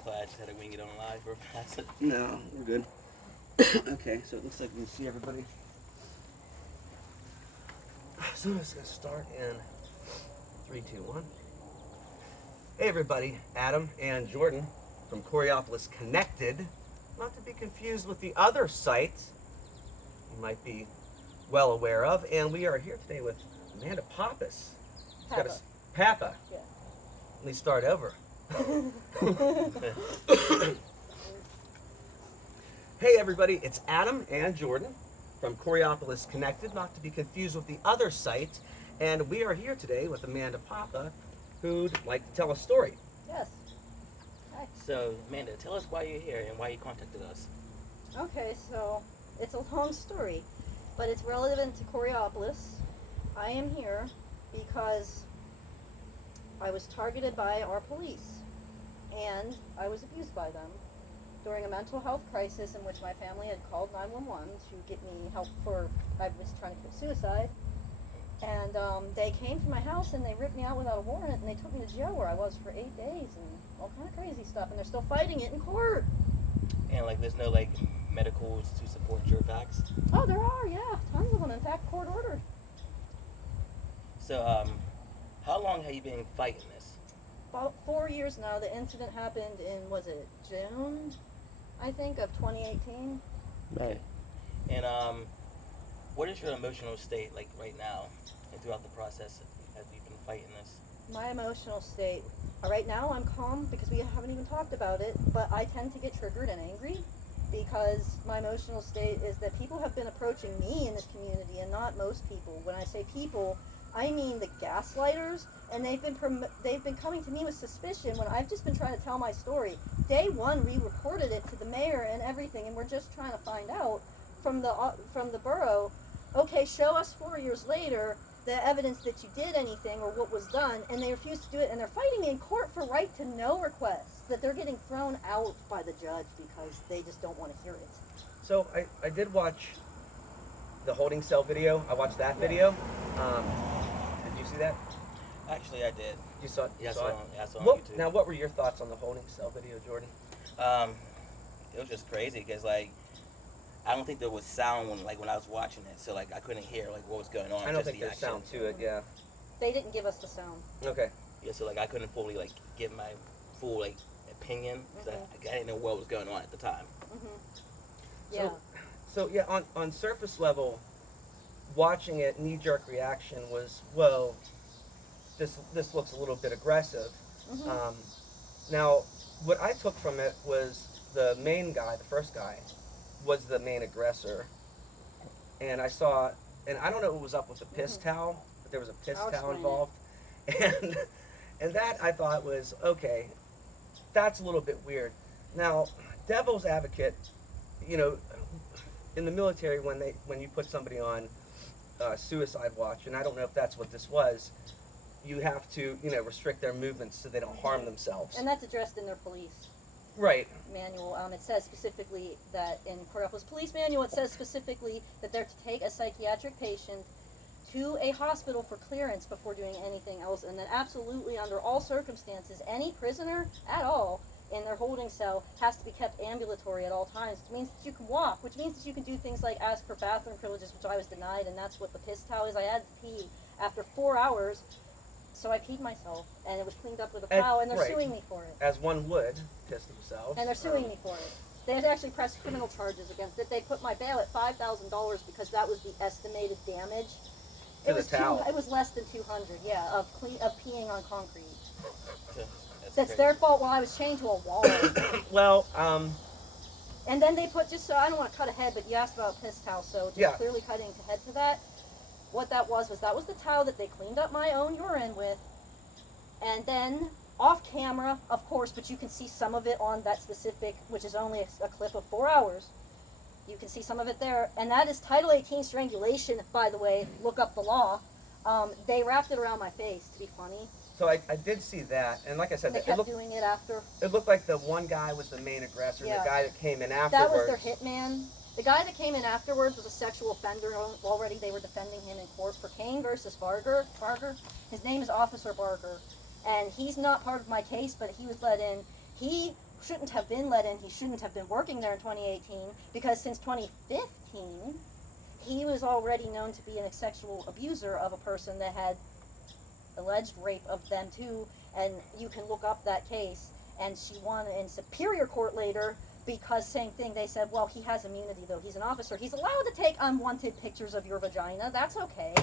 I thought I just had to wing it on live or pass it. No, we're good. Okay, so it looks like we can see everybody. So I'm just gonna start in 3, 2, 1. Hey everybody, Adam and Jordan from Coriopolis Connected. Not to be confused with the other site you might be well aware of. And we are here today with Amanda Pappas. Papa. Yeah. Let me start over. Hey everybody, it's Adam and Jordan from Coriopolis Connected, not to be confused with the other site. And we are here today with Amanda Papa, who'd like to tell a story. Yes. Hi. So, Amanda, tell us why you're here and why you contacted us. Okay, so it's a long story, but it's relevant to Coriopolis. I am here because I was targeted by our police, and I was abused by them during a mental health crisis in which my family had called 911 to get me help for, I was trying to commit suicide. And they came to my house and they ripped me out without a warrant, and they took me to jail where I was for 8 days and all kind of crazy stuff, and they're still fighting it in court. And like, there's no like medicals to support your facts. Oh, there are, yeah, tons of them. In fact, court ordered. So, how long have you been fighting this? About 4 years now. The incident happened in, was it June, I think, of 2018. Right. And what is your emotional state like right now and throughout the process as you've been fighting this? My emotional state, right now I'm calm because we haven't even talked about it, but I tend to get triggered and angry because my emotional state is that people have been approaching me in this community and not most people. When I say people, I mean the gaslighters, and they've been coming to me with suspicion when I've just been trying to tell my story. Day one, we reported it to the mayor and everything, and we're just trying to find out from the borough, okay, show us 4 years later the evidence that you did anything or what was done, and they refuse to do it, and they're fighting me in court for right to know requests, that they're getting thrown out by the judge because they just don't want to hear it. So I did watch the holding cell video. I watched that video. Did you see that? Actually, I did. You saw it? Yeah, I saw it. Yeah, I saw it on What, YouTube. now, what were your thoughts on the holding cell video, Jordan? It was just crazy because like I don't think there was sound when I was watching it, so like I couldn't hear like what was going on. I don't just think the there's action. sound to it, yeah. They didn't give us the sound. Okay. Yeah, so like I couldn't fully like give my full like opinion because I didn't know what was going on at the time. Yeah. So yeah, on surface level, watching it, knee-jerk reaction was, well, this looks a little bit aggressive. Now, what I took from it was the main guy, the first guy, was the main aggressor. And I saw, and I don't know what was up with the piss towel, but there was a piss towel involved. And that I thought was, okay, that's a little bit weird. Now, devil's advocate, you know, in the military when you put somebody on suicide watch, and I don't know if that's what this was, you have to, you know, restrict their movements so they don't harm themselves. And that's addressed in their police manual. It says specifically that in Coriopolis Police Manual, it says specifically that they're to take a psychiatric patient to a hospital for clearance before doing anything else, and that absolutely under all circumstances, any prisoner at all in their holding cell has to be kept ambulatory at all times. It means that you can walk, which means that you can do things like ask for bathroom privileges, which I was denied, and that's what the piss towel is. I had to pee after 4 hours, so I peed myself, and it was cleaned up with a towel, and they're suing me for it. As one would, piss themselves. And they're suing me for it. They had actually pressed criminal charges against it. They put my bail at $5,000 because that was the estimated damage. To the towel. It was less than 200, yeah, of peeing on concrete. That's crazy. their fault while I was chained to a wall. Well, And then they put, just so I don't want to cut ahead, but you asked about piss towel, so just clearly cutting ahead to that. What that was the towel that they cleaned up my own urine with, and then off camera, of course, but you can see some of it on that specific, which is only a clip of 4 hours. You can see some of it there, and that is Title 18 strangulation, by the way. Look up the law. They wrapped it around my face to be funny. So I did see that, and like I said, They kept doing it after. It looked like the one guy was the main aggressor, and the guy that came in afterwards. That was their hitman. The guy that came in afterwards was a sexual offender already. They were defending him in court for Kane versus Barger. His name is Officer Barger, and he's not part of my case, but he was let in. He shouldn't have been let in. He shouldn't have been working there in 2018 because since 2015, he was already known to be a sexual abuser of a person that had alleged rape of them too. And you can look up that case. And she won in Superior Court later because same thing. They said, well, he has immunity though. He's an officer. He's allowed to take unwanted pictures of your vagina. That's okay.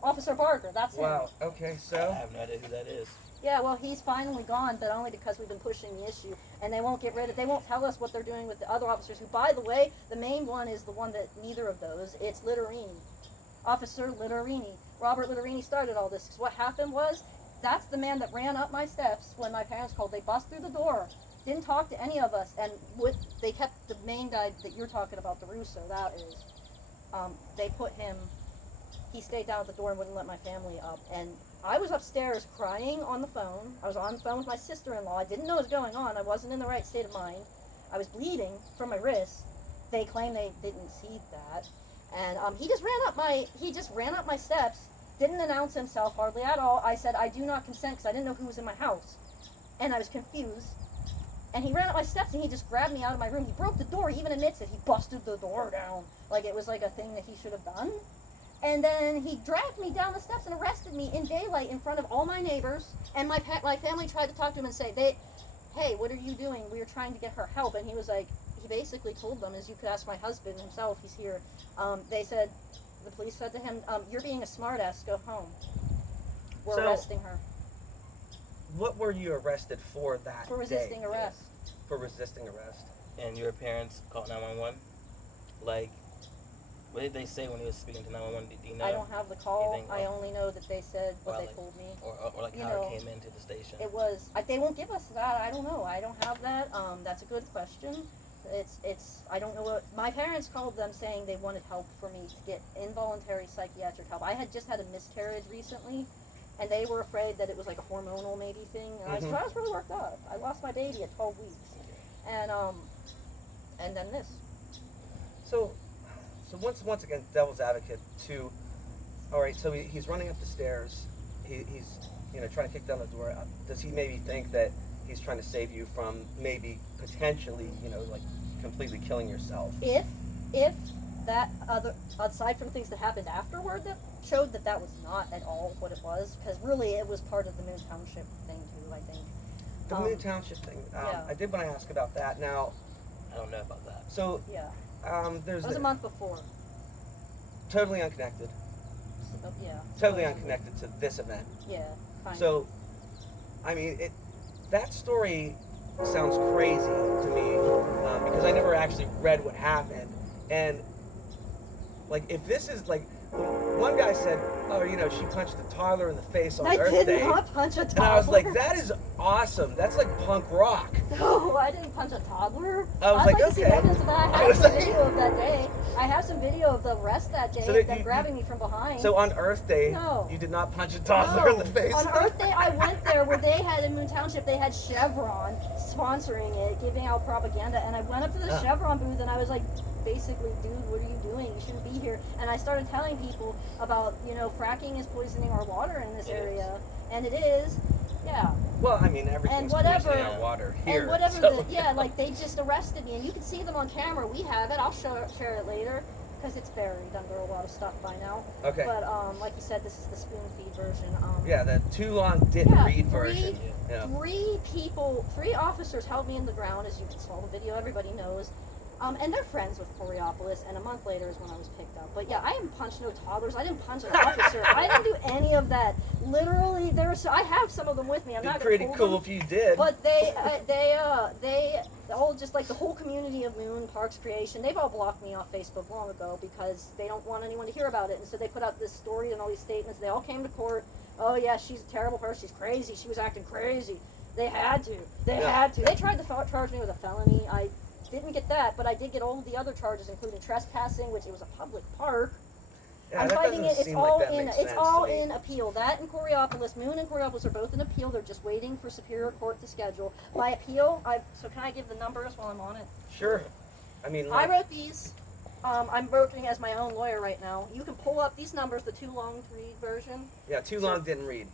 Officer Barker, that's him. Wow. Okay. I So. have no idea who that is. Yeah, well, he's finally gone, but only because we've been pushing the issue, and they won't get rid of. They won't tell us what they're doing with the other officers. Who, by the way, the main one is the one that neither of those. It's Litterini, Officer Litterini. Robert Litterini started all this. 'Cause what happened was, that's the man that ran up my steps when my parents called. They bust through the door, didn't talk to any of us, and they kept the main guy that you're talking about, the Russo. That is, they put him. He stayed down at the door and wouldn't let my family up. And I was upstairs crying on the phone. I was on the phone with my sister-in-law. I didn't know what was going on. I wasn't in the right state of mind. I was bleeding from my wrist. They claim they didn't see that. And he just ran up my steps. Didn't announce himself hardly at all. I said, I do not consent because I didn't know who was in my house. And I was confused. And he ran up my steps and he just grabbed me out of my room. He broke the door. He even admits it. He busted the door down. Like it was like a thing that he should have done. And then he dragged me down the steps and arrested me in daylight in front of all my neighbors. And my family tried to talk to him and say, hey, what are you doing? We were trying to get her help. And he was like, he basically told them, as you could ask my husband himself, he's here. They said, the police said to him, you're being a smartass, go home. We're arresting her. What were you arrested for that For resisting day? arrest. For resisting arrest. And your parents called 911? Like, what did they say when he was speaking to 911? Do you know? I don't have the call. Anything? I only know that they said what Or they like- told me. Or like You how know, it came into the station? It was. They won't give us that. I don't know. I don't have that. That's a good question. It's. I don't know what. My parents called them saying they wanted help for me to get involuntary psychiatric help. I had just had a miscarriage recently, and they were afraid that it was like a hormonal maybe thing. And I was really worked up. I lost my baby at 12 weeks, and then this. So once again, devil's advocate too. All right, so he's running up the stairs. He's trying to kick down the door. Does he maybe think that he's trying to save you from maybe potentially like completely killing yourself? If that other, aside from things that happened afterward that showed that was not at all what it was, because really it was part of the Moon Township thing too, I think. The Moon Township thing. Yeah. I did want to ask about that. Now, I don't know about that. so Yeah. there's It was a month before. totally unconnected. So, yeah. Totally unconnected to this event. Yeah. Kind of. So, I mean, that story sounds crazy to me because I never actually read what happened. And, like, if this is, like, one guy said, oh, she punched a toddler in the face on Earth I Day. did not punch a toddler. And I was like, that is awesome. That's like punk rock. No, I didn't punch a toddler. I was I'd like, to see okay. evidence of that. I I have was some like- video of that day. I have some video of the arrest that day, So that them you- grabbing me from behind. So on Earth Day, No. you did not punch a toddler in the face? On Earth Day, I went there where they had in Moon Township, they had Chevron sponsoring it, giving out propaganda, and I went up to the Chevron booth and I was like, basically, dude, what are you doing? You shouldn't be here. And I started telling people about, fracking is poisoning our water in this area, and it is. Yeah. Well, I mean, everything's whatever- poisoning our water here. And whatever, so- like they just arrested me, and you can see them on camera. We have it. I'll share it later, because it's buried under a lot of stuff by now. Okay. But like you said, this is the spoon feed version. Yeah, the too long didn't Yeah, read three- version. Yeah. Three officers held me in the ground, as you saw the video. Everybody knows. And they're friends with Coriopolis, and a month later is when I was picked up. But yeah, I didn't punch no toddlers. I didn't punch an officer. I didn't do any of that. Literally, I have some of them with me. I'm It'd not be gonna pretty pull cool them. if you did. But they all just like the whole community of Moon Parks Creation, they've all blocked me off Facebook long ago because they don't want anyone to hear about it. And so they put out this story and all these statements. They all came to court. Oh yeah, she's a terrible person. She's crazy. She was acting crazy. They had to. They tried to charge me with a felony. I didn't get that, but I did get all of the other charges, including trespassing, which it was a public park. Yeah, I'm that fighting doesn't it. It's seem all like that in. makes It's sense all to me. in appeal. That and Coriopolis, Moon and Coriopolis are both in appeal. They're just waiting for Superior Court to schedule. My appeal. So can I give the numbers while I'm on it? Sure. I mean, I like, wrote these. I'm working as my own lawyer right now. You can pull up these numbers, the too long to read version. yeah, too long didn't read.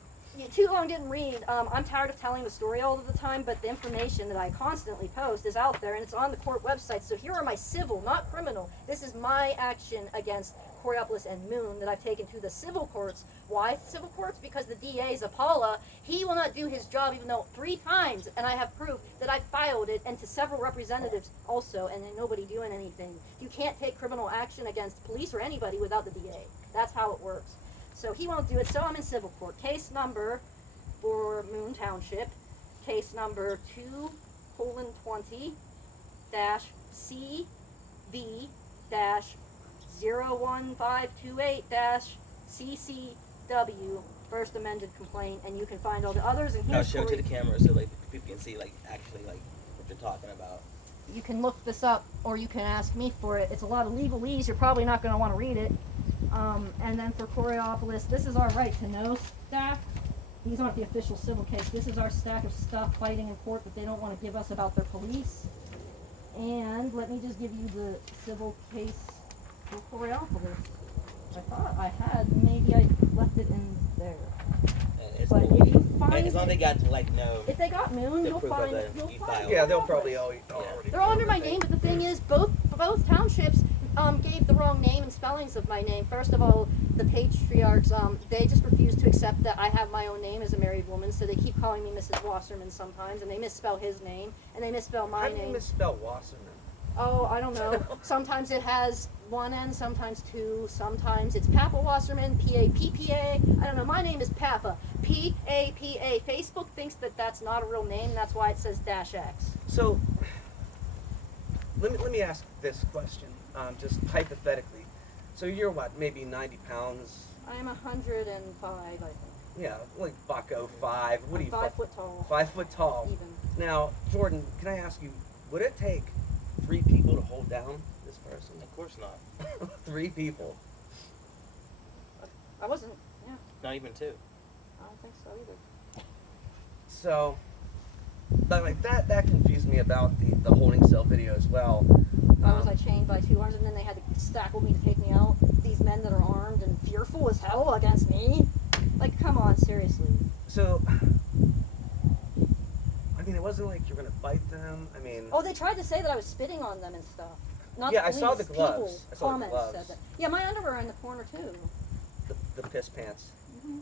too long didn't read. I'm tired of telling the story all of the time, but the information that I constantly post is out there, and it's on the court website. So here are my civil, not criminal. This is my action against Coriopolis and Moon that I've taken to the civil courts. Why civil courts? Because the DA, Zapala, he will not do his job, even though 3 times, and I have proof that I filed it, and to several representatives also, and then nobody doing anything. You can't take criminal action against police or anybody without the DA. That's how it works. So he won't do it, so I'm in civil court. Case number for Moon Township, case number 2:20-CV-01528-CCW, first amended complaint, and you can find all the others. And I'll here's show it to Cory. the camera so like people can see like actually like what you're talking about. You can look this up, or you can ask me for it. It's a lot of legalese. You're probably not going to want to read it. And then for Coriopolis, this is our right to know stack. These aren't the official civil case. This is our stack of stuff fighting in court that they don't want to give us about their police. And let me just give you the civil case for Coriopolis. I thought I had. Maybe I left it in there. And it's But cool. if you find as long as they got like no. If they got Moon, The you'll proof of find the you'll you find filed. Yeah, they'll Coriopolis. probably already. They're all under my name, but the thing is, both townships gave the wrong name and spellings of my name. First of all, the patriarchs, they just refuse to accept that I have my own name as a married woman, so they keep calling me Mrs. Wasserman sometimes, and they misspell his name, and they misspell my How do you name. misspell Wasserman? Oh, I don't know. Sometimes it has 1 N, sometimes 2, sometimes it's Papa Wasserman, P-A-P-P-A. I don't know. My name is Papa, P-A-P-A. Facebook thinks that that's not a real name, and that's why it says -X. So, let me ask this question, just hypothetically. So you're what, maybe 90 pounds? I am 105, I think. Yeah, like bucko 5. What do I'm you? 5 foot tall. 5 foot tall. Even. Now, Jordan, can I ask you, would it take 3 people to hold down this person? Of course not. 3 people. I wasn't, yeah, Not even 2. I don't think so either. So, but like that confused me about the holding cell video as well. Why was I chained by 2 arms and then they had to stackle me to take me out? These men that are armed and fearful as hell against me? Like, come on, seriously. So, I mean, it wasn't like you're gonna bite them. I mean, Oh, they tried to say that I was spitting on them and stuff. Not Yeah, the I saw the police, gloves. people, I saw the comments gloves. said that. Yeah, my underwear are in the corner too. the piss pants.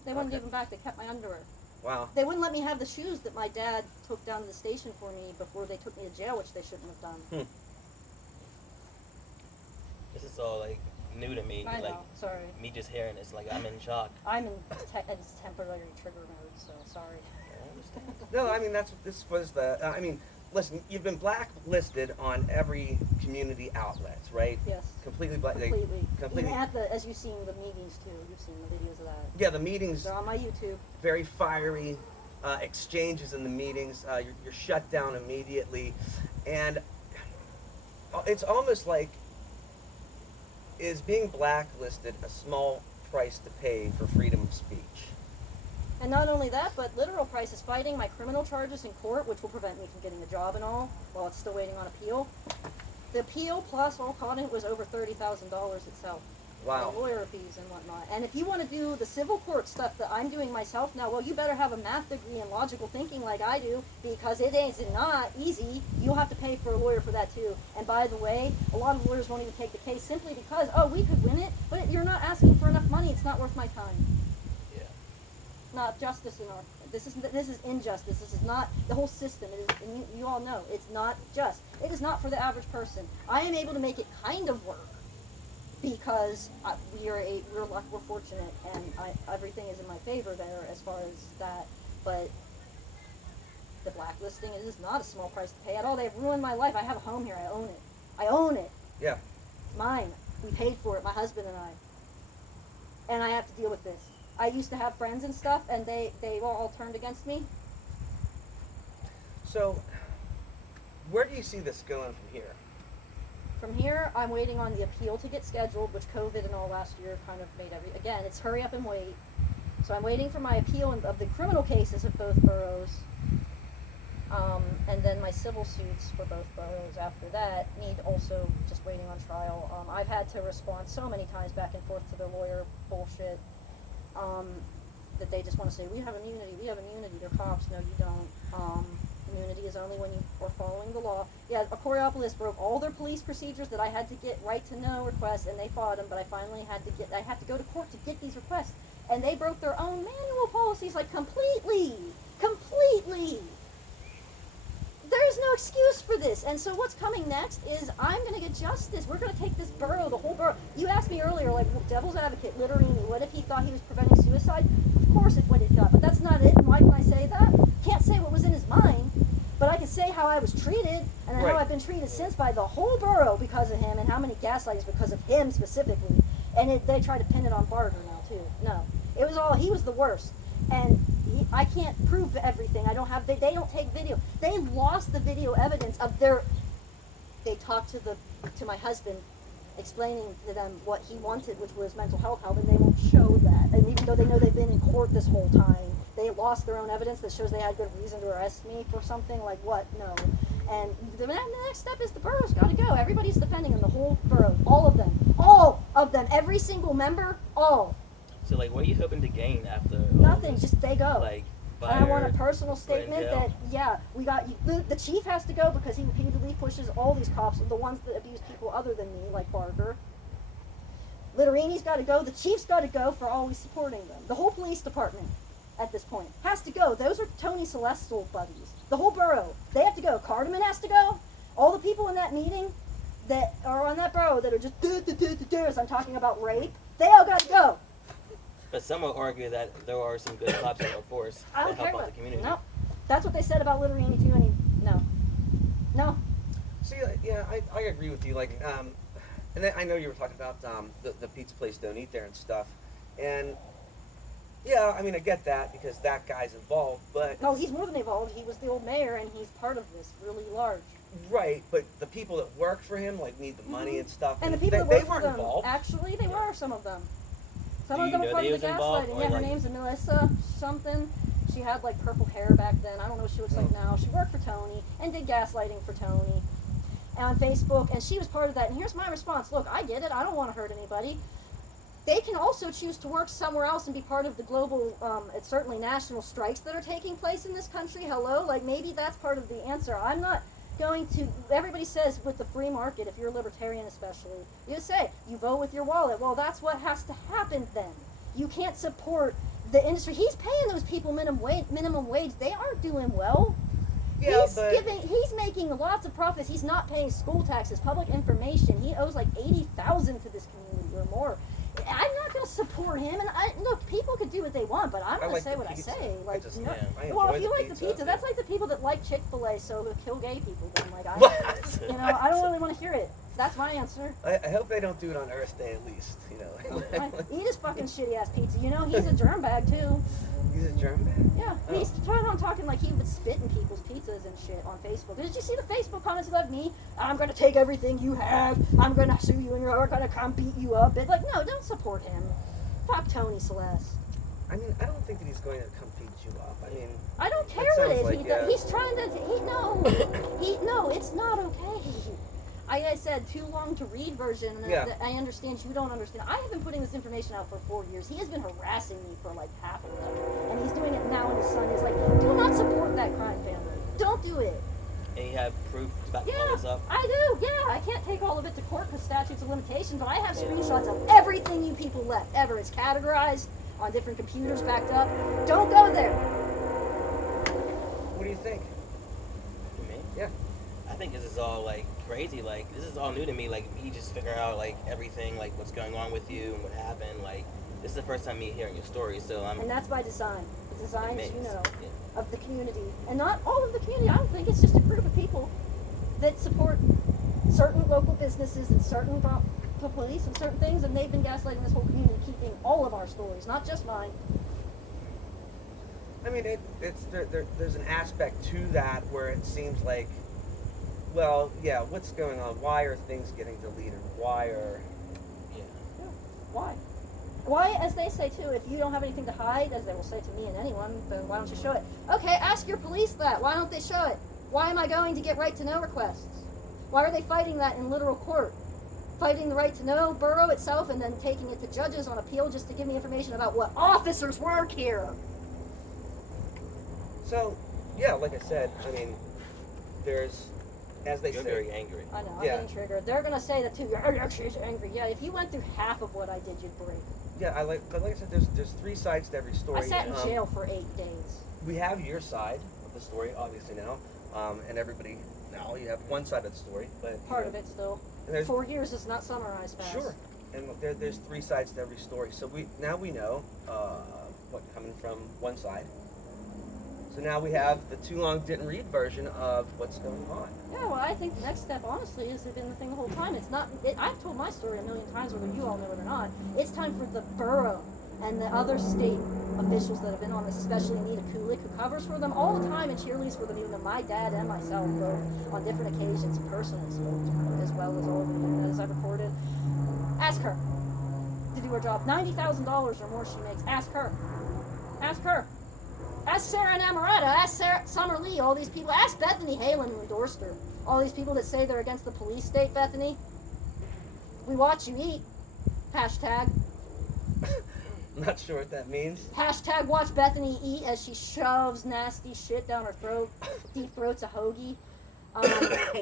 They wouldn't Okay. give them back. They kept my underwear. Wow. They wouldn't let me have the shoes that my dad took down to the station for me before they took me to jail, which they shouldn't have done. This is all like new to me. I know. Like Sorry. me just hearing this, like I'm in shock. I'm in it's temporary trigger mode, so sorry. I understand. No, I mean that's what this was. I mean, listen, you've been blacklisted on every community outlet, right? Yes. Completely black. Completely. Completely. Even at the, as you've seen the meetings too, you've seen the videos of that. Yeah, the meetings. They're on my YouTube. Very fiery exchanges in the meetings. You're shut down immediately, and it's almost like, is being blacklisted a small price to pay for freedom of speech? And not only that, but literal price is fighting my criminal charges in court, which will prevent me from getting a job and all, while it's still waiting on appeal. The appeal plus all caught in it was over $30,000 itself. Wow. And lawyer fees and whatnot. And if you want to do the civil court stuff that I'm doing myself now, well, you better have a math degree and logical thinking like I do, because it is not easy. You'll have to pay for a lawyer for that too. And by the way, a lot of lawyers won't even take the case simply because, oh, we could win it, but you're not asking for enough money. It's not worth my time. Yeah. Not justice enough. This is injustice. This is not the whole system. It is, and you all know it's not just. It is not for the average person. I am able to make it kind of work because we're fortunate, and everything is in my favor there as far as that. But the blacklisting, it is not a small price to pay at all. They've ruined my life. I have a home here. I own it. I own it. Yeah. It's mine. We paid for it, my husband and I. And I have to deal with this. I used to have friends and stuff, and they all turned against me. So, where do you see this going from here? From here, I'm waiting on the appeal to get scheduled, which COVID and all last year kind of made again, it's hurry up and wait. So I'm waiting for my appeal of the criminal cases of both boroughs. And then my civil suits for both boroughs after that need also just waiting on trial. I've had to respond so many times back and forth to the lawyer bullshit. that they just want to say, we have immunity, they're cops. No, you don't. Immunity is only when you are following the law. Yeah, Coriopolis broke all their police procedures that I had to get right to know requests, and they fought them, but I finally had to go to court to get these requests. And they broke their own manual policies, like completely. There's no excuse for this. And so what's coming next is I'm going to get justice. We're going to take this borough, the whole borough. You asked me earlier, like, devil's advocate, Litterini, what if he thought he was preventing suicide? Of course it's what he thought, but that's not it. And why can I say that? Can't say what was in his mind, but I can say how I was treated, and how I've been treated since by the whole borough because of him, and how many gaslightings because of him specifically. And they try to pin it on Barger now, too. No. It was all, he was the worst. And I can't prove everything. I don't have, they don't take video. They lost the video evidence of they talked to my husband, explaining to them what he wanted, which was mental health help, and they won't show that. And even though they know they've been in court this whole time, they lost their own evidence that shows they had good reason to arrest me for something. Like what? No. And the next step is the borough's got to go. Everybody's defending him, the whole borough, all of them, every single member, all. So, like, what are you hoping to gain after? Nothing. Just they go. Like, and I want a personal statement that we got the chief has to go because he repeatedly pushes all these cops, the ones that abuse people other than me, like Barger. Litterini's got to go. The chief's got to go for always supporting them. The whole police department, at this point, has to go. Those are Tony Celestial buddies. The whole borough, they have to go. Cardamon has to go. All the people in that meeting that are on that borough that are just as I'm talking about rape, they all got to go. But some will argue that there are some good cops in our force that help out the community. No, that's what they said about Litterini too. And no. See, yeah, I agree with you. Like, and then I know you were talking about the pizza place don't eat there and stuff, and yeah, I mean I get that because that guy's involved, but no, he's more than involved. He was the old mayor, and he's part of this really large. Right, but the people that work for him like need the money and stuff, and the people that they work weren't for them, involved. Actually, they were some of them. Some Do of them you were know part that of the he was involved, gaslighting. or Yeah, her like- name's Melissa something. She had like purple hair back then. I don't know what she looks like now. She worked for Tony and did gaslighting for Tony on Facebook, and she was part of that. And here's my response. Look, I get it. I don't want to hurt anybody. They can also choose to work somewhere else and be part of the global, it's certainly national strikes that are taking place in this country. Hello? Like, maybe that's part of the answer. I'm not going to, everybody says with the free market, if you're a libertarian especially, you say, you vote with your wallet. Well, that's what has to happen then. You can't support the industry. He's paying those people minimum wage. They aren't doing well. Yeah, He's making lots of profits. He's not paying school taxes, public information. He owes like $80,000 to this community or more. I'm not going to support him. And look, people can do what they want, but I'm going to say what I say. Like, I well, if you like the pizza, that's like the people that like Chick-fil-A, so they'll kill gay people. Then, like, I don't really want to hear it. That's my answer. I hope they don't do it on Earth Day at least. You know. Eat his fucking shitty ass pizza. You know, he's a germ bag too. He's a germ bag? Yeah. Oh. He's trying on talking like he would spit in people's pizzas and shit on Facebook. Did you see the Facebook comments he left me? I'm going to take everything you have. I'm going to sue you and we're going to come beat you up. It's like, no, don't support him. Fuck Tony Celeste. I mean, I don't think that he's going to come beat you up. I mean, I don't care what it is. He's trying to. No, it's not okay. I said too long to read version. I understand you don't understand. I have been putting this information out for 4 years. He has been harassing me for like half of it, and he's doing it now. And his son is like, do not support that crime family. Don't do it. And you have proof to back all this up? I do. Yeah, I can't take all of it to court because statutes of limitations, but I have screenshots of everything you people left ever. It's categorized on different computers, backed up. Don't go there. What do you think? You mean? Yeah. I think this is all like crazy. Like, this is all new to me. Like, me just figuring out like everything, like what's going on with you and what happened. Like, this is the first time me hearing your story, so I'm. And that's by design. The design, amazed. you know, Yeah. of the community, and not all of the community. I don't think it's just a group of people that support certain local businesses and certain police and certain things, and they've been gaslighting this whole community, keeping all of our stories, not just mine. I mean, there's an aspect to that where it seems like, well, yeah, what's going on? Why are things getting deleted? Why are... Yeah. Why? Why, as they say too, if you don't have anything to hide, as they will say to me and anyone, then why don't you show it? Okay, ask your police that. Why don't they show it? Why am I going to get right to know requests? Why are they fighting that in literal court? fighting the right to know borough itself and then taking it to judges on appeal just to give me information about what officers work here. So, yeah, like I said, I mean, there's, as they You're say, very angry. I know, I'm Yeah. getting triggered. They're gonna say that too. She's angry. Yeah, if you went through half of what I did, you'd break. yeah, but like I said, there's three sides to every story. I sat in jail for 8 days. We have your side of the story, obviously now, and everybody now you have one side of the story, but Part of it still. And there's, 4 years is not summarized fast. sure, and there's three sides to every story. So we know what coming from one side. So now we have the too long didn't read version of what's going on. Yeah, well, I think the next step, honestly, has been the thing the whole time. It's not. I've told my story a million times, whether you all know it or not. It's time for the borough and the other state officials that have been on this, especially Anita Kulik, who covers for them all the time and cheerleads for them, even though my dad and myself both on different occasions personally spoke to her, as well as all of them, as I've recorded. Ask her to do her job. $90,000 or more she makes. Ask her. Ask her. Ask Sarah Namoretta, ask Sarah Summer Lee, all these people. Ask Bethany Halen, who endorsed her. All these people that say they're against the police state, Bethany. We watch you eat. Hashtag. I'm not sure what that means. Hashtag watch Bethany eat as she shoves nasty shit down her throat, deep throats a hoagie.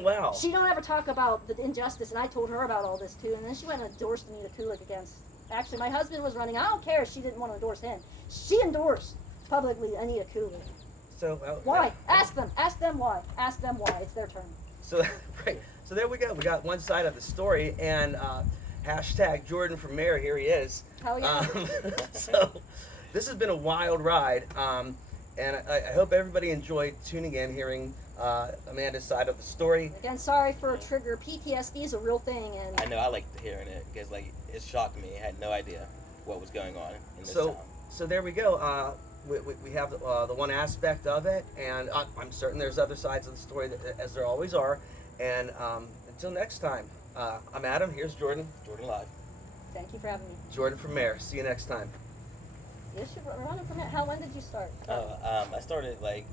Wow. She don't ever talk about the injustice, and I told her about all this too. And then she went and endorsed Anita Kulik against. Actually, my husband was running. I don't care if she didn't want to endorse him. She endorsed publicly Anita Kulik. So Why? Ask them. Ask them why. Ask them why. It's their turn. So right. So there we go. We got one side of the story, and hashtag Jordan for mayor. Here he is. Hell yeah. So this has been a wild ride, and I hope everybody enjoyed tuning in, hearing Amanda's side of the story. Again, sorry for a trigger. PTSD is a real thing, and I know, I liked hearing it because like it shocked me. I had no idea what was going on in this So town. so there we go. We have the one aspect of it, and I'm certain there's other sides of the story, as there always are. And until next time, I'm Adam. Here's Jordan. Jordan Live. thank you for having me. Jordan from Mayor. See you next time. You should run it from it. When did you start? I started like